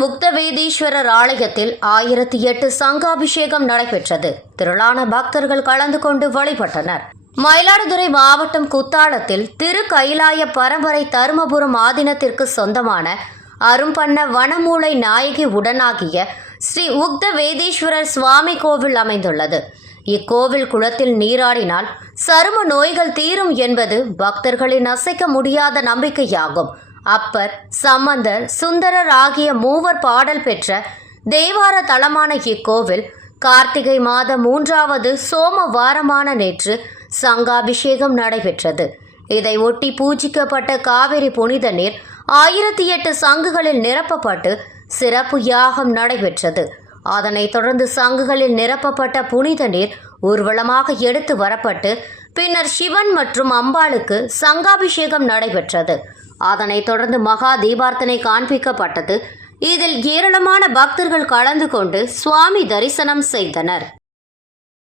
முக்தவேதீஸ்வரர் ஆலயத்தில் ஆயிரத்தி எட்டு சங்காபிஷேகம் நடைபெற்றது. திரளான பக்தர்கள் கலந்து கொண்டு வழிபட்டனர். மயிலாடுதுறை மாவட்டம் குத்தாலத்தில் திரு கைலாய பரம்பரை தருமபுரம் ஆதீனத்திற்கு சொந்தமான அரும்பண்ண வனமூலை நாயகி உடனாகிய ஸ்ரீ உக்த வேதீஸ்வரர் சுவாமி கோவில் அமைந்துள்ளது. இக்கோவில் குளத்தில் நீராடினால் சரும நோய்கள் தீரும் என்பது பக்தர்களின் அசைக்க முடியாத நம்பிக்கையாகும். அப்பர் சம்பந்தர் சுந்தரர் ஆகிய மூவர் பாடல் பெற்ற தேவார தலமான இக்கோவில் கார்த்திகை மாத மூன்றாவது சோம வாரமான நேற்று சங்காபிஷேகம் நடைபெற்றது. இதை ஒட்டி பூஜிக்கப்பட்ட காவிரி புனித நீர் ஆயிரத்தி எட்டு சங்குகளில் நிரப்பப்பட்டு சிறப்பு யாகம் நடைபெற்றது. அதனைத் தொடர்ந்து சங்குகளில் நிரப்பப்பட்ட புனித நீர் ஊர்வலமாக எடுத்து வரப்பட்டு பின்னர் சிவன் மற்றும் அம்பாளுக்கு சங்காபிஷேகம் நடைபெற்றது. அதனைத் தொடர்ந்து மகா தீபார்த்தனை காண்பிக்கப்பட்டது. இதில் ஏராளமான பக்தர்கள் கலந்து கொண்டு சுவாமி தரிசனம் செய்தனர்.